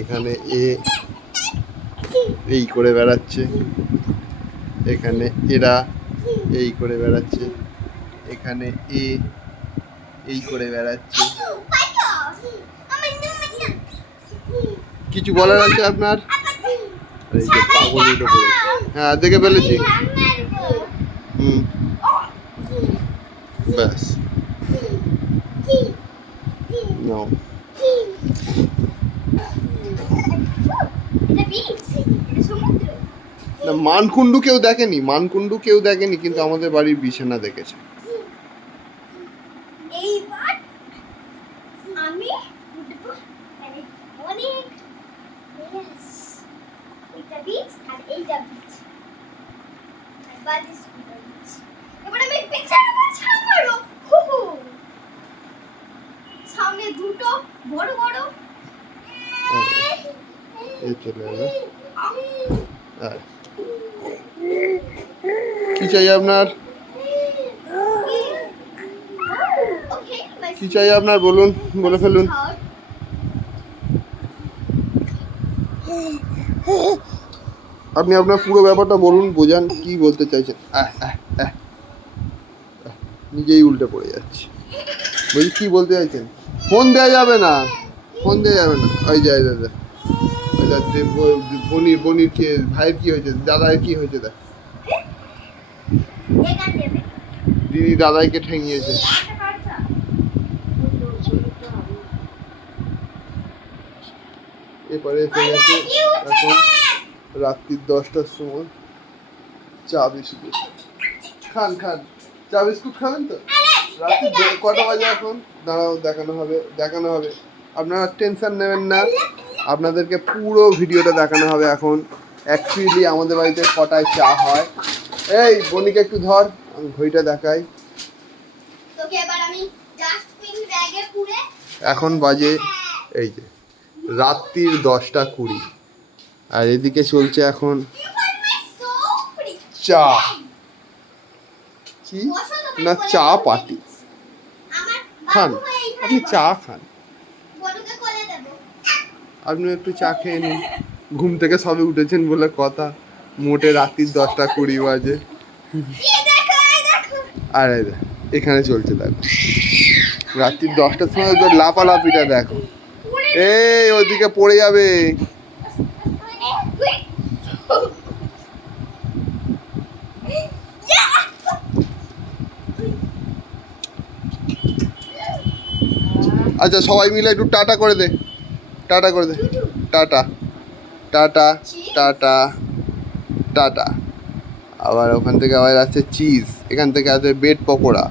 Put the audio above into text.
এখানে এই করে বেড়াচ্ছে, এখানে এরা এই করে বেড়াচ্ছে, এখানে এই করে বেড়াচ্ছে। কিছু বলার আছে আপনার? এই যে পাগল উঠে পড়েছে। হ্যাঁ দেখে ফেলেছি। ব্যাস নাও। না মানকুণ্ডু কেউ দেখেনি, মানকুণ্ডু কেউ দেখেনি, কিন্তু আমাদের বাড়ির বিছানা দেখেছে। এইবার আমি উঠবো অনেক এইটা বিচ আর এইটা বিচ আর বাদি স্কুটার বিচ। এবার আমি বিছানা ছাড়বো। হু সামনে দুটো বড় বড় এই চলে যাবে। কি চাই আপনার? কি চাই আপনার বলুন, বলে ফেলুন। আপনি আপনার পুরো ব্যাপারটা বলুন, বোঝান কি বলতে চাইছেন। নিজেই উল্টে পড়ে যাচ্ছে। বলছি কি বলতে চাইছেন? ফোন দেওয়া যাবে না, ফোন দেওয়া যাবে না। ওই যাই দাদা, বনির কি, ভাইয়ের কি হয়েছে, দাদার কি হয়েছে? দেখ দিদি দাদাইকে ঠেঙিয়েছে। এবারে এসে গেছে এখন রাত্রি 10টার সময়। চা বিস্কুট খান, চা বিস্কুট খাবেন তো? রাত্রি কটা বাজে এখন? দাঁড়াও, দেখানো হবে। আপনারা টেনশন নেবেন না, আপনাদেরকে পুরো ভিডিওটা দেখানো হবে এখন। অ্যাকচুয়ালি আমাদের বাড়িতে কটায় চা হয়। এই বনিকে একটু ধর, আমি ঘড়িটা দেখাই। এখন বাজে এই যে রাত্রির 10টা 20, আর এদিকে চলছে এখন চা। কি না, চা পার্টি। খান, আপনি চা খান, আপনি একটু চা খেয়ে নিন। ঘুম থেকে সবে উঠেছেন বলে কথা, মোটে রাত্রির 10টা 20 বাজে। আর এখানে চলছে দেখো রাত্রির 10টার সময় তো লাফালাফিটা দেখো। এই ওদিকে পড়ে যাবে। আচ্ছা সবাই মিলে একটু টাটা করে দে, টাটা করে দে। Tata tata tata tata. আবার ওখান থেকে আবার আসছে চিজ, এখান থেকে আসছে ব্রেড পকোড়া।